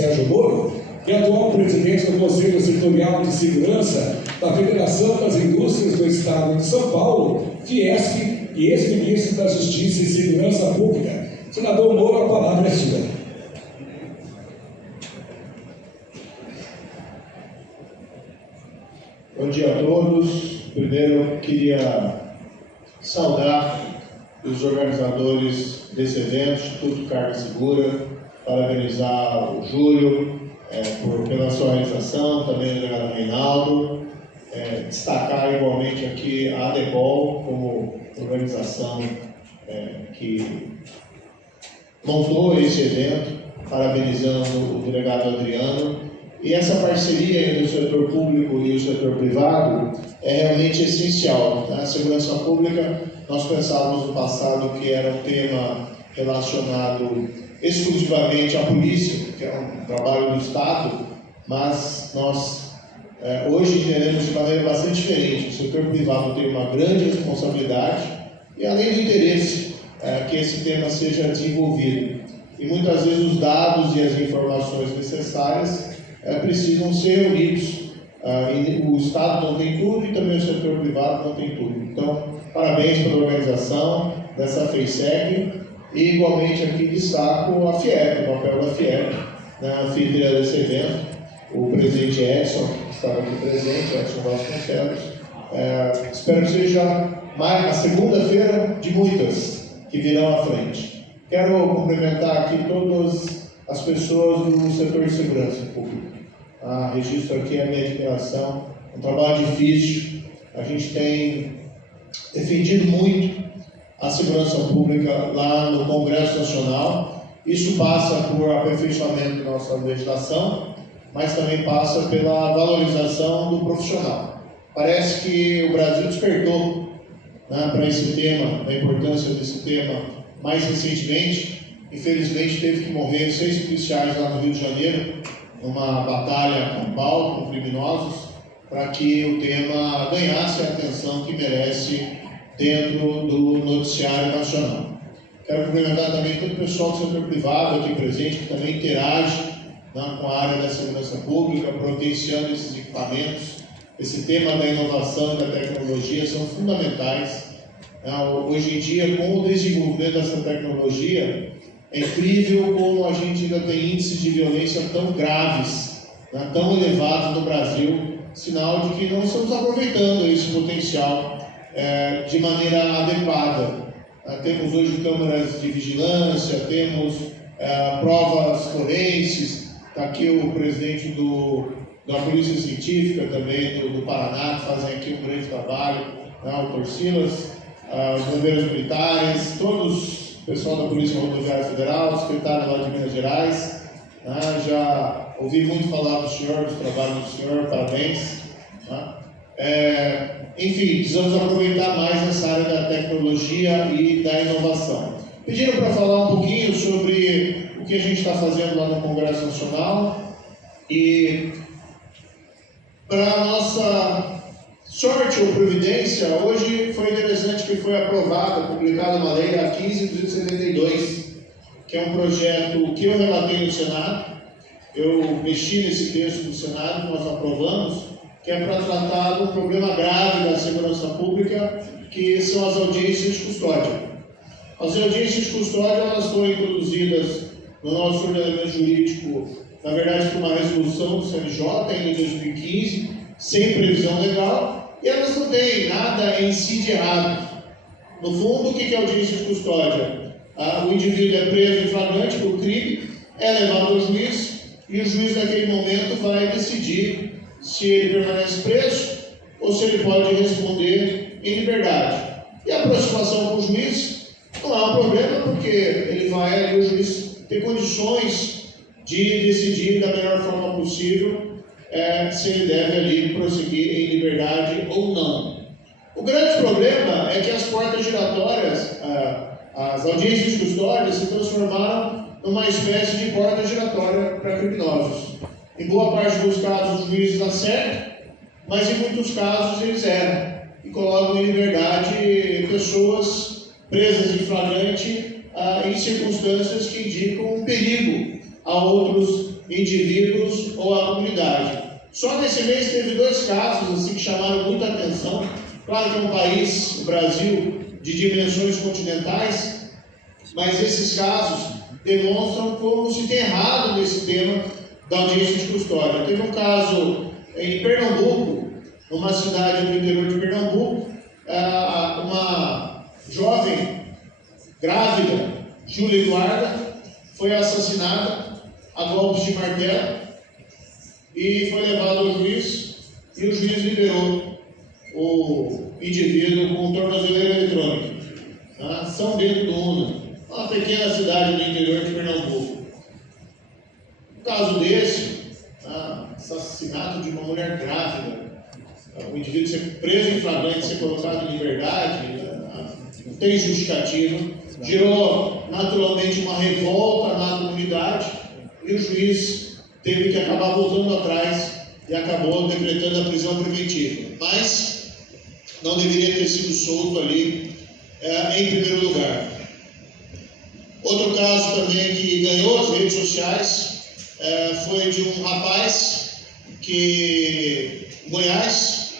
Sérgio Moro, que é atual presidente do Conselho Setorial de Segurança da Federação das Indústrias do Estado de São Paulo, Fiesp, e ex-ministro da Justiça e Segurança Pública. Senador Moro, a palavra é sua. Bom dia a todos. Primeiro, eu queria saudar os organizadores desse evento, Instituto Carga Segura, parabenizar o Júlio pela sua realização, também o delegado Reinaldo, destacar igualmente aqui a ADEBOL como organização que montou esse evento, parabenizando o delegado Adriano. E essa parceria entre o setor público e o setor privado é realmente essencial. Na segurança pública, nós pensávamos no passado que era um tema relacionado exclusivamente à polícia, que é um trabalho do Estado, mas nós hoje entendemos de maneira bastante diferente. O setor privado tem uma grande responsabilidade e, além do interesse, que esse tema seja desenvolvido. E muitas vezes os dados e as informações necessárias precisam ser reunidos. O Estado não tem tudo e também o setor privado não tem tudo. Então, parabéns pela organização dessa FEISEG e, igualmente, aqui destaco a FIEP, o papel da FIEP na anfitriã desse evento. O presidente Edson, que estava aqui presente, Edson Vasconcelos. Espero que seja a segunda-feira de muitas que virão à frente. Quero cumprimentar aqui todas as pessoas do setor de segurança pública. Registro aqui a minha admiração, um trabalho difícil. A gente tem defendido muito a segurança pública lá no Congresso Nacional. Isso passa por aperfeiçoamento da nossa legislação, mas também passa pela valorização do profissional. Parece que o Brasil despertou para esse tema, a importância desse tema mais recentemente. Infelizmente teve que morrer 6 policiais lá no Rio de Janeiro, numa batalha campal com criminosos, para que o tema ganhasse a atenção que merece dentro do noticiário nacional. Quero cumprimentar também todo o pessoal do setor privado aqui presente, que também interage com a área da segurança pública, providenciando esses equipamentos. Esse tema da inovação e da tecnologia são fundamentais. Hoje em dia, com o desenvolvimento dessa tecnologia, é incrível como a gente ainda tem índices de violência tão graves, tão elevados no Brasil, sinal de que não estamos aproveitando esse potencial de maneira adequada. Temos hoje câmeras de vigilância, temos provas forenses. Está aqui o presidente da Polícia Científica também do Paraná, que fazem aqui um grande trabalho, o Torcilas, os bombeiros militares, todos. O pessoal da Polícia Rodoviária Federal, o secretário lá de Minas Gerais. Já ouvi muito falar do senhor, do trabalho do senhor, parabéns. Enfim, precisamos aproveitar mais essa área da tecnologia e da inovação. Pediram para falar um pouquinho sobre o que a gente está fazendo lá no Congresso Nacional. E, para a nossa sorte ou providência, hoje foi interessante que foi aprovada, publicada uma lei, a 15.272, que é um projeto que eu relatei no Senado. Eu mexi nesse texto do Senado, nós aprovamos, que é para tratar de um problema grave da segurança pública, que são as audiências de custódia. As audiências de custódia, elas foram introduzidas no nosso ordenamento jurídico, na verdade, por uma resolução do CNJ em 2015, sem previsão legal, e elas não têm nada em si de errado. No fundo, o que é audiência de custódia? O indivíduo é preso em flagrante por crime, é levado ao juiz, e o juiz, naquele momento, vai decidir se ele permanece preso ou se ele pode responder em liberdade. E a aproximação com o juiz não há um problema, porque ele vai ali, o juiz tem condições de decidir da melhor forma possível se ele deve ali prosseguir em liberdade ou não. O grande problema é que as portas giratórias, as audiências de custódia, se transformaram numa espécie de porta giratória para criminosos. Em boa parte dos casos, os juízes acertam, mas em muitos casos eles erram e colocam em liberdade pessoas presas em flagrante em circunstâncias que indicam um perigo a outros indivíduos ou a comunidade. Só nesse mês teve 2 casos assim, que chamaram muita atenção. Claro que é um país, o Brasil, de dimensões continentais, mas esses casos demonstram como se tem errado nesse tema da audiência de custódia. Teve um caso em Pernambuco, numa cidade do interior de Pernambuco, uma jovem grávida, Júlia Eduarda, foi assassinada a golpes de martelo e foi levada ao juiz, e o juiz liberou o indivíduo com tornozeleira eletrônica. São Bento do Una, uma pequena cidade do interior de Pernambuco. Um caso desse, assassinato de uma mulher grávida, o indivíduo ser preso em flagrante, ser colocado em liberdade, não tem justificativa, gerou naturalmente uma revolta na comunidade, e o juiz teve que acabar voltando atrás e acabou decretando a prisão preventiva. Mas não deveria ter sido solto ali em primeiro lugar. Outro caso também que ganhou as redes sociais foi de um rapaz que, em Goiás,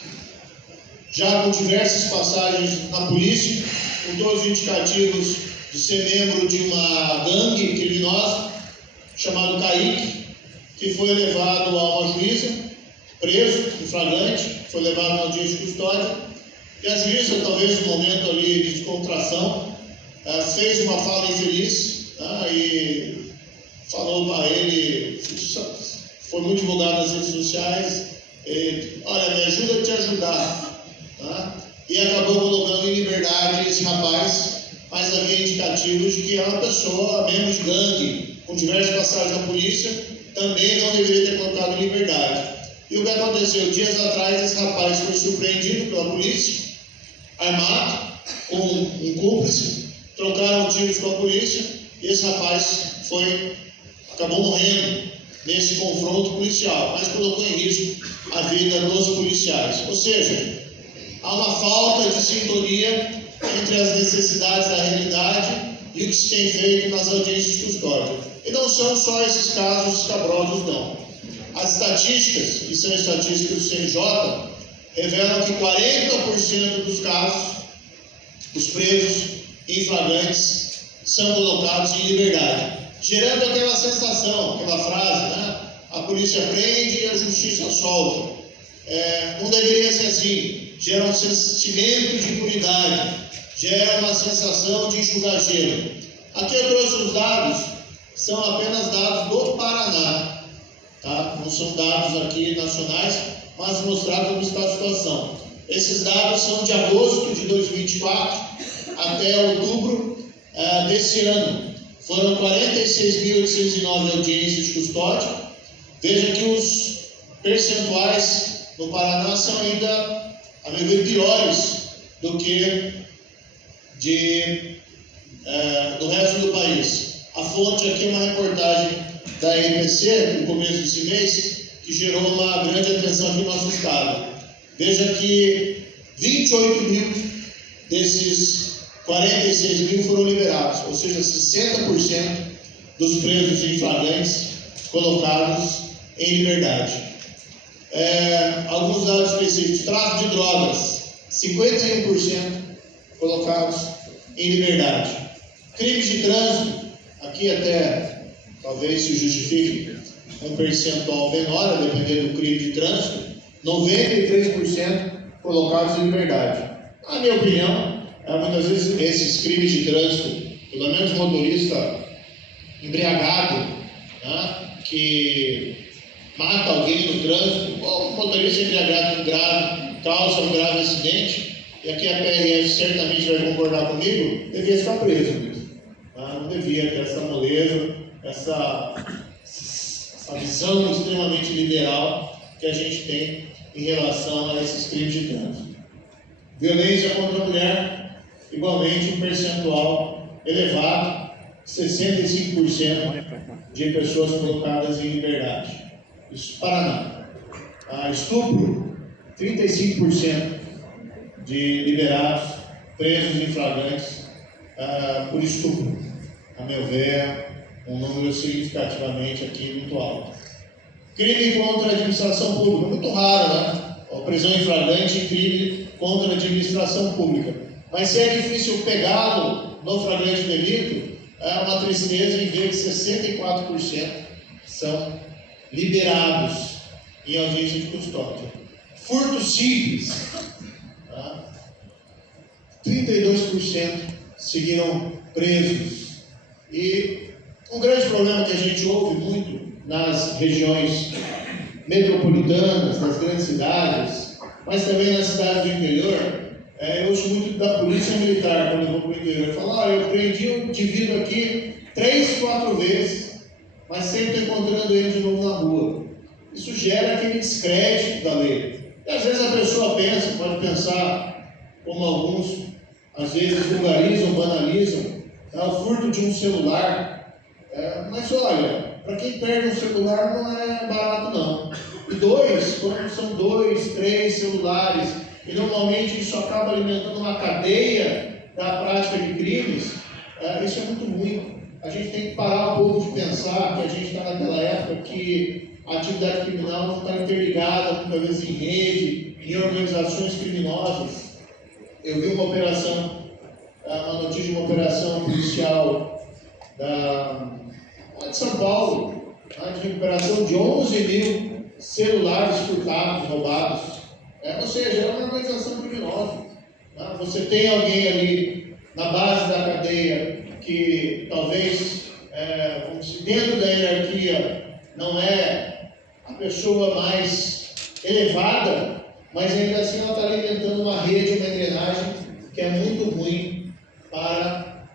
já com diversas passagens na polícia, com todos os indicativos de ser membro de uma gangue criminosa, chamado Kaique, que foi levado a uma juíza, preso em flagrante, foi levado na audiência de custódia, e a juíza, talvez no momento ali de descontração, fez uma fala infeliz e falou para ele, foi muito divulgado nas redes sociais, olha, me ajuda a te ajudar, e acabou colocando em liberdade esse rapaz, mas havia indicativos de que é uma pessoa, membro de gangue, com diversas passagens na polícia, também não deveria ter colocado em liberdade. E o que aconteceu? Dias atrás, esse rapaz foi surpreendido pela polícia, armado, com um cúmplice, trocaram tiros com a polícia, e esse rapaz acabou morrendo nesse confronto policial, mas colocou em risco a vida dos policiais. Ou seja, há uma falta de sintonia entre as necessidades da realidade e o que se tem feito nas audiências de custódia. E não são só esses casos escabrosos, não. As estatísticas, que são estatísticas do CNJ, revelam que 40% dos casos, os presos em flagrantes, são colocados em liberdade, gerando aquela sensação, aquela frase, a polícia prende e a justiça solta. Não deveria ser assim. Gera um sentimento de impunidade, gera uma sensação de enxugar gelo. Aqui eu trouxe os dados, são apenas dados do Paraná, não são dados aqui nacionais, mas mostrar como está a situação. Esses dados são de agosto de 2024 até outubro desse ano. Foram 46.809 audiências de custódia. Veja que os percentuais no Paraná são ainda, a meu ver, piores do que do resto do país. A fonte aqui é uma reportagem da IPC, no começo desse mês, que gerou uma grande atenção aqui no nosso estado. Veja que 28 mil desses 46 mil foram liberados, ou seja, 60% dos presos em flagrantes colocados em liberdade. Alguns dados específicos: tráfico de drogas, 51% colocados em liberdade. Crimes de trânsito, aqui até talvez se justifique um percentual menor, a depender do crime de trânsito, 93% colocados em liberdade. Na minha opinião, muitas vezes esses crimes de trânsito, pelo menos motorista embriagado, que mata alguém no trânsito, ou motorista embriagado causa um grave acidente, e aqui a PRF certamente vai concordar comigo, devia ficar preso. Não devia ter essa moleza, essa visão extremamente liberal que a gente tem em relação a esses crimes de trânsito. Violência contra a mulher, igualmente um percentual elevado, 65% de pessoas colocadas em liberdade. Isso Paraná. Estupro, 35% de liberados, presos em flagrantes por estupro. A meu ver, um número significativamente aqui muito alto. Crime contra a administração pública, muito raro, né? Prisão em flagrante e crime contra a administração pública. Mas se é difícil pegá-lo no flagrante delito, é uma tristeza em ver que 64% são liberados em audiência de custódia. Furtos simples, tá? 32% seguiram presos. E um grande problema que a gente ouve muito nas regiões metropolitanas, nas grandes cidades, mas também nas cidades do interior, eu ouço muito da polícia militar quando eu vou para o interior. Eu falo, olha, eu prendi um indivíduo aqui 3, 4 vezes, mas sempre estou encontrando ele de novo na rua. Isso gera aquele descrédito da lei. E às vezes a pessoa pensa, pode pensar, como alguns, às vezes vulgarizam, banalizam, o furto de um celular. Mas olha, para quem perde um celular não é barato não. E quando são 2, 3 celulares, e normalmente isso acaba alimentando uma cadeia da prática de crimes, isso é muito ruim. A gente tem que parar um pouco de pensar que a gente está naquela época que a atividade criminal não está interligada, muitas vezes em rede, em organizações criminosas. Eu vi uma notícia de uma operação policial de São Paulo, de recuperação de 11 mil celulares furtados, roubados. Ou seja, é uma organização criminosa. Você tem alguém ali na base da cadeia que talvez, dentro da hierarquia, não é a pessoa mais elevada, mas ainda assim ela está alimentando uma rede, uma engrenagem que é muito ruim para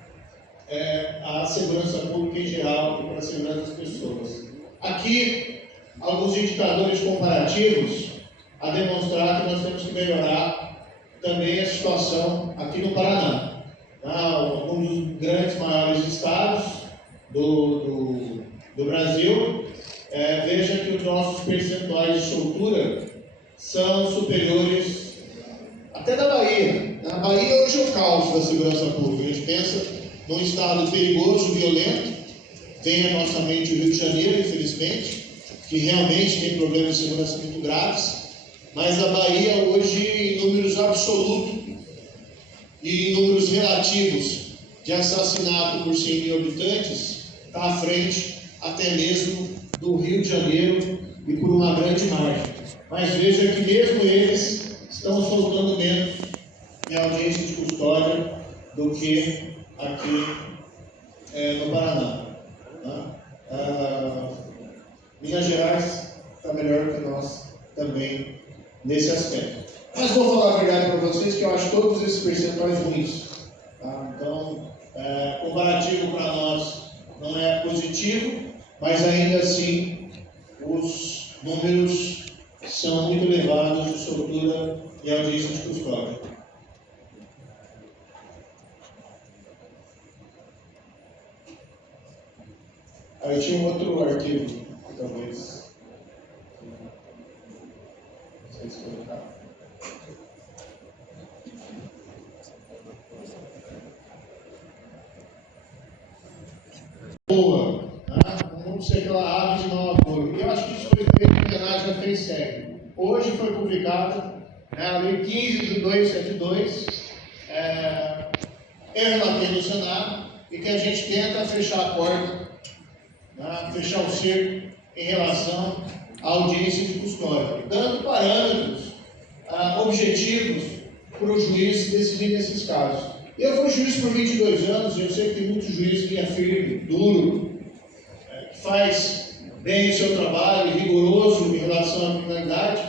a segurança pública em geral e para a segurança das pessoas. Aqui, alguns indicadores comparativos a demonstrar que nós temos que melhorar também a situação aqui no Paraná. Um dos grandes maiores estados do Brasil, veja que os nossos percentuais de soltura são superiores até da Bahia. A Bahia hoje é o caos da segurança pública. A gente pensa num estado perigoso, violento, vem à nossa mente o Rio de Janeiro, infelizmente, que realmente tem problemas de segurança muito graves, mas a Bahia hoje, em números absolutos e em números relativos de assassinato por 100 mil habitantes, está à frente até mesmo do Rio de Janeiro e por uma grande margem. Mas veja que mesmo eles estão soltando menos em audiência de custódia do que aqui no Paraná. Minas Gerais está melhor que nós também nesse aspecto. Mas vou falar a verdade para vocês que eu acho todos esses percentuais ruins. Então, comparativo para nós não é positivo, mas ainda assim os números são muito elevados de soltura e audiência de custódia. Aí tinha um outro arquivo, talvez. Não sei se colocar. Boa, vamos ser aquela ave de nova cor. E eu acho que isso foi feito em homenagem à FEISEG. Hoje foi publicada a Lei 15.272, eu relatei no Senado, e que a gente tenta fechar a porta, fechar o cerco em relação à audiência de custódia, dando parâmetros objetivos para o juiz decidir nesses casos. Eu fui juiz por 22 anos e eu sei que tem muitos juízes que é firme, duro, que faz bem o seu trabalho, rigoroso em relação à criminalidade,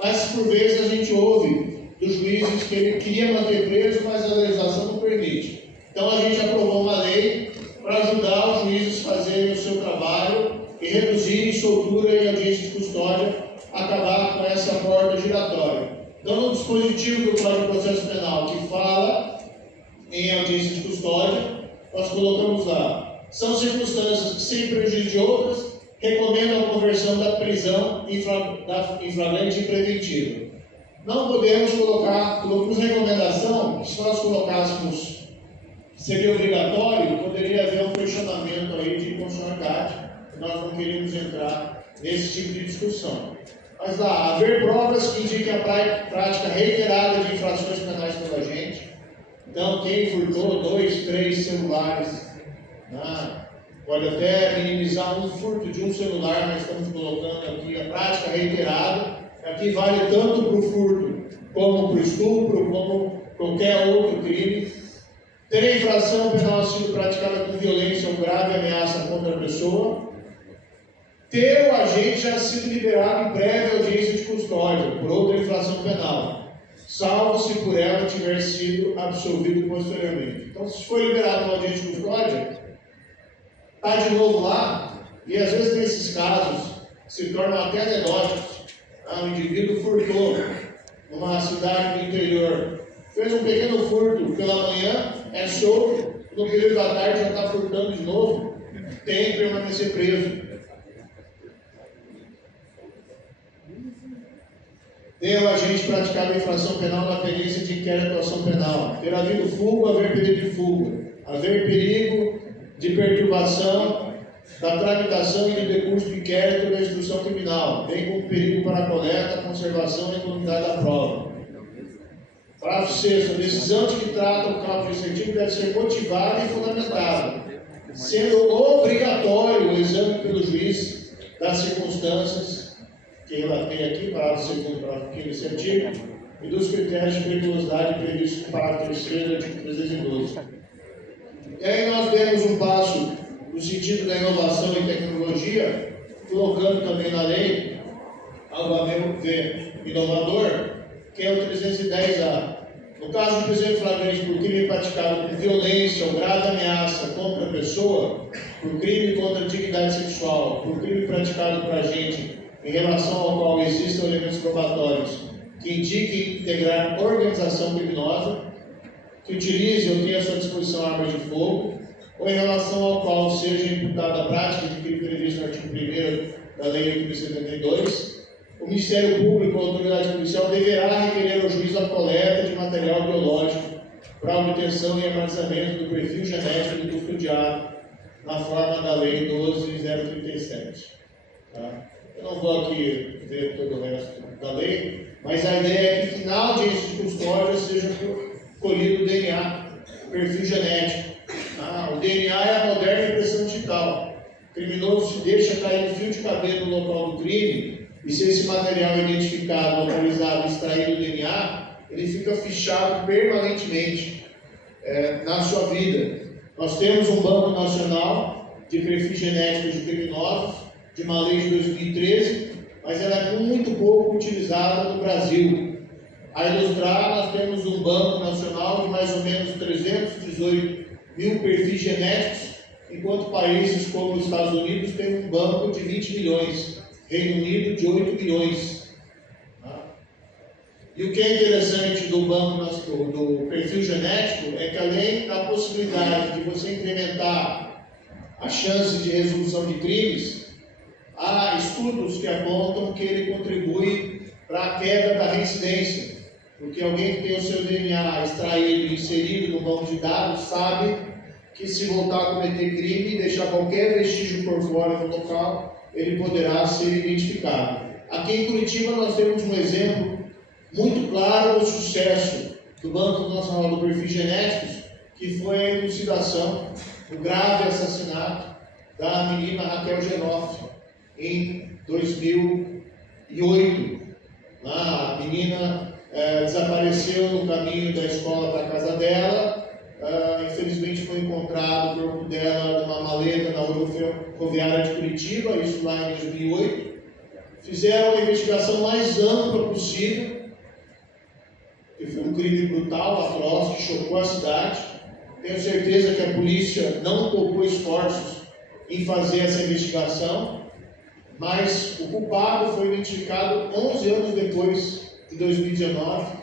mas por vezes a gente ouve dos juízes que ele queria manter preso, mas a legislação não permite. Então a gente aprovou uma lei para ajudar os juízes a fazerem o seu trabalho e reduzirem soltura e audiência de custódia, acabar com essa porta giratória. Então, no dispositivo do Código de Processo Penal que fala em audiência de custódia, nós colocamos lá: são circunstâncias que, sem prejuízo de outras, recomendam a conversão da prisão em flagrante e preventiva. Não podemos colocamos recomendação que, se nós colocássemos seria obrigatório, poderia haver um questionamento aí de constitucionalidade, nós não queríamos entrar nesse tipo de discussão. Mas lá, haver provas que indiquem a prática reiterada de infrações penais pela gente. Então, quem furtou 2, 3 celulares, pode até minimizar um furto de um celular, mas estamos colocando aqui a prática reiterada. Aqui vale tanto para o furto, como para o estupro, como qualquer outro crime. Ter a infração penal sido praticada com violência ou grave ameaça contra a pessoa. Ter o agente já sido liberado em prévia audiência de custódia por outra infração penal, salvo se por ela tiver sido absolvido posteriormente. Então, se foi liberado uma audiência de custódia, está de novo lá, e às vezes nesses casos se tornam até anedóticos. Um indivíduo furtou numa cidade do interior, fez um pequeno furto pela manhã, é solto, no período da tarde já está furtando de novo, tem que permanecer preso. Ter o agente praticado a infração penal na pendência de inquérito ou ação penal. Ter havido fuga, haver perigo de fuga. Haver perigo de perturbação da tramitação e do decurso do inquérito da instrução criminal, bem como perigo para a coleta, conservação e imunidade da prova. Parágrafo 6º. A decisão de que trata o cálculo incentivo deve ser motivada e fundamentada, sendo obrigatório o exame pelo juiz das circunstâncias que relatei aqui, parágrafo 2º, parágrafo 5º desse artigo, e dos critérios de periculosidade previstos no parágrafo 3º do artigo 312. E aí nós demos um passo no sentido da inovação e tecnologia, colocando também na lei, algo a meu ver inovador, que é o 310A. No caso de presente flagrante por crime praticado com violência ou grave ameaça contra a pessoa, por crime contra a dignidade sexual, por crime praticado por agente em relação ao qual existam elementos probatórios que indiquem integrar organização criminosa, que utilize ou tenha à sua disposição armas de fogo, ou em relação ao qual seja imputada a prática de crime previsto no artigo 1º da Lei 8.072, o Ministério Público ou a autoridade policial deverá requerer ao juiz a coleta de material biológico para obtenção e armazenamento do perfil genético do custodiado na forma da Lei 12.037. Tá? Eu não vou aqui ver todo o resto da lei, mas a ideia é que no final de audiência de custódia seja colhido o DNA, o perfil genético. O DNA é a moderna impressão digital. O criminoso se deixa cair um fio de cabelo no local do crime, e se esse material é identificado, localizado e extraído do DNA, ele fica fichado permanentemente na sua vida. Nós temos um Banco Nacional de Perfis Genéticos de Criminosos, de uma lei de 2013, mas ela é muito pouco utilizada no Brasil. A ilustrar, nós temos um Banco Nacional de mais ou menos 318 mil perfis genéticos, enquanto países como os Estados Unidos têm um banco de 20 milhões, Reino Unido de 8 milhões. E o que é interessante do do perfil genético é que, além da possibilidade de você incrementar a chance de resolução de crimes, há estudos que apontam que ele contribui para a queda da reincidência, porque alguém que tem o seu DNA extraído e inserido no banco de dados sabe que, se voltar a cometer crime e deixar qualquer vestígio por fora no local, ele poderá ser identificado. Aqui em Curitiba nós temos um exemplo muito claro do sucesso do Banco Nacional do Perfis Genéticos, que foi a elucidação do grave assassinato da menina Raquel Genoff em 2008. A menina desapareceu no caminho da escola para a casa dela. Infelizmente foi encontrado o corpo dela numa maleta na rodoviária de Curitiba, isso lá em 2008. Fizeram a investigação mais ampla possível, que foi um crime brutal, atroz, que chocou a cidade. Tenho certeza que a polícia não poupou esforços em fazer essa investigação, mas o culpado foi identificado 11 anos depois de 2019,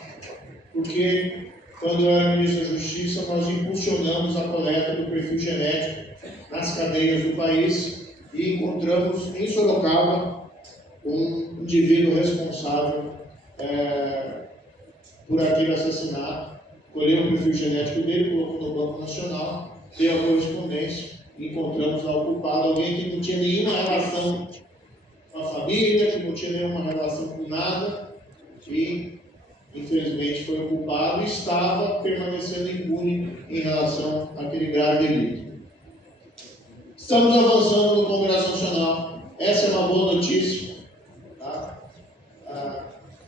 porque quando eu era ministro da Justiça, nós impulsionamos a coleta do perfil genético nas cadeias do país e encontramos em Sorocaba um indivíduo responsável por aquele assassinato. Colheu o perfil genético dele, colocou no Banco Nacional, deu a correspondência e encontramos lá o culpado, alguém que não tinha nenhuma relação com a família, que não tinha nenhuma relação com nada e, infelizmente, foi o culpado e estava permanecendo impune em relação àquele grave delito. Estamos avançando no Congresso Nacional. Essa é uma boa notícia, tá?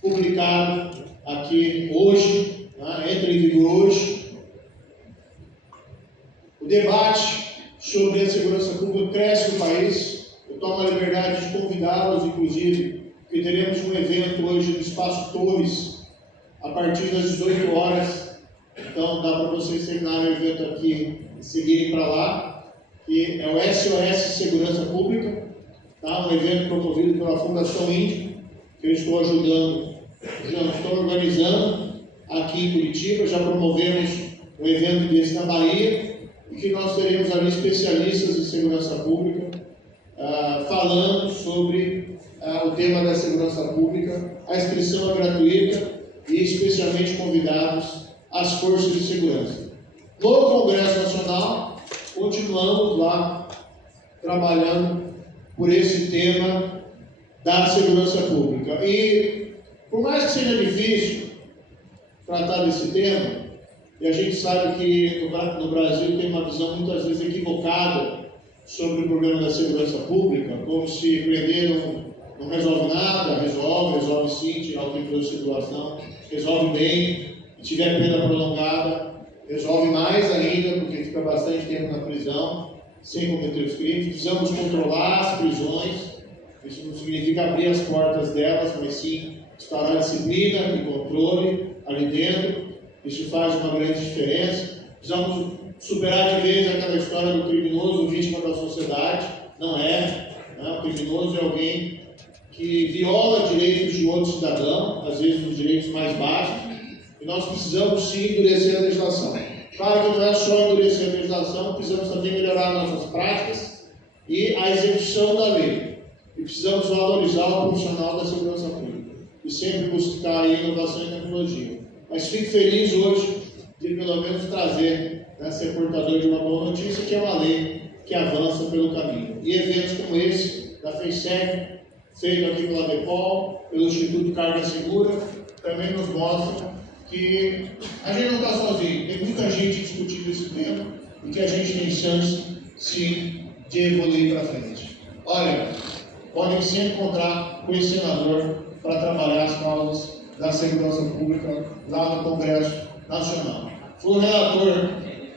Publicado aqui hoje, tá? Entra em vigor hoje. O debate sobre a segurança pública cresce no país. Eu tomo a liberdade de convidá-los, inclusive, que teremos um evento hoje no Espaço Torres, a partir das 18 horas. Então, dá para vocês terminarem o evento aqui e seguirem para lá, que é o SOS Segurança Pública, tá? Um evento promovido pela Fundação Índio, que eu estou ajudando, já estou organizando aqui em Curitiba. Já promovemos um evento desse na Bahia, e que nós teremos ali especialistas em segurança pública, falando sobre o tema da segurança pública. A inscrição é gratuita e especialmente convidados as forças de segurança. No Congresso Nacional, continuamos lá trabalhando por esse tema da segurança pública. E, por mais que seja difícil tratar desse tema, e a gente sabe que no Brasil tem uma visão muitas vezes equivocada sobre o problema da segurança pública, como se prender não resolve nada, resolve sim, tirar o tempo de circulação, resolve bem, e tiver pena prolongada, resolve mais ainda, porque fica bastante tempo na prisão, sem cometer os crimes. Precisamos controlar as prisões, isso não significa abrir as portas delas, mas sim instaurar disciplina e controle ali dentro. Isso faz uma grande diferença. Precisamos superar de vez aquela história do criminoso vítima da sociedade. Não é. O criminoso é alguém que viola direitos de outro cidadão, às vezes os direitos mais básicos, e nós precisamos sim endurecer a legislação. Claro que não é só endurecer a legislação, precisamos também melhorar nossas práticas e a execução da lei. E precisamos valorizar o profissional da segurança pública e sempre buscar aí inovação e tecnologia. Mas fico feliz hoje de pelo menos trazer, ser portador de uma boa notícia, que é uma lei que avança pelo caminho. E eventos como esse, da FEISEG, feito aqui pela DEPOL, pelo Instituto Carga Segura, também nos mostram que a gente não está sozinho. Tem muita gente discutindo esse tema e que a gente tem chance, sim, de evoluir para frente. Olha, podem sempre contar com esse senador para trabalhar as causas da segurança pública lá no Congresso Nacional. Fui o relator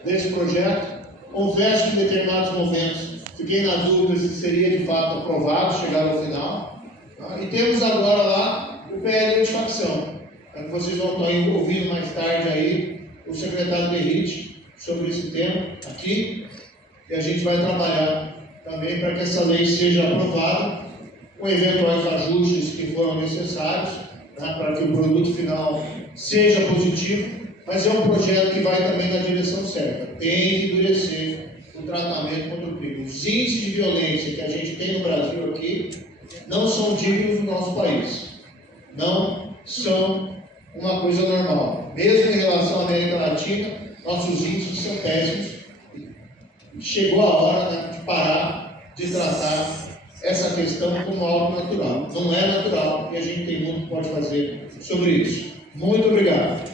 desse projeto. Confesso que em determinados momentos fiquei na dúvida se seria de fato aprovado, chegar ao final. E temos agora lá o PL de facção, que vocês vão estar ouvindo mais tarde aí o secretário Derrite sobre esse tema aqui, e a gente vai trabalhar também para que essa lei seja aprovada, com eventuais ajustes que foram necessários, para que o produto final seja positivo, mas é um projeto que vai também na direção certa. Tem que endurecer o tratamento contra o crime. Os índices de violência que a gente tem no Brasil aqui não são dignos do nosso país. Não são uma coisa normal. Mesmo em relação à América Latina, nossos índices são péssimos. Chegou a hora, de parar de tratar essa questão como algo natural. Não é natural e a gente tem muito que pode fazer sobre isso. Muito obrigado.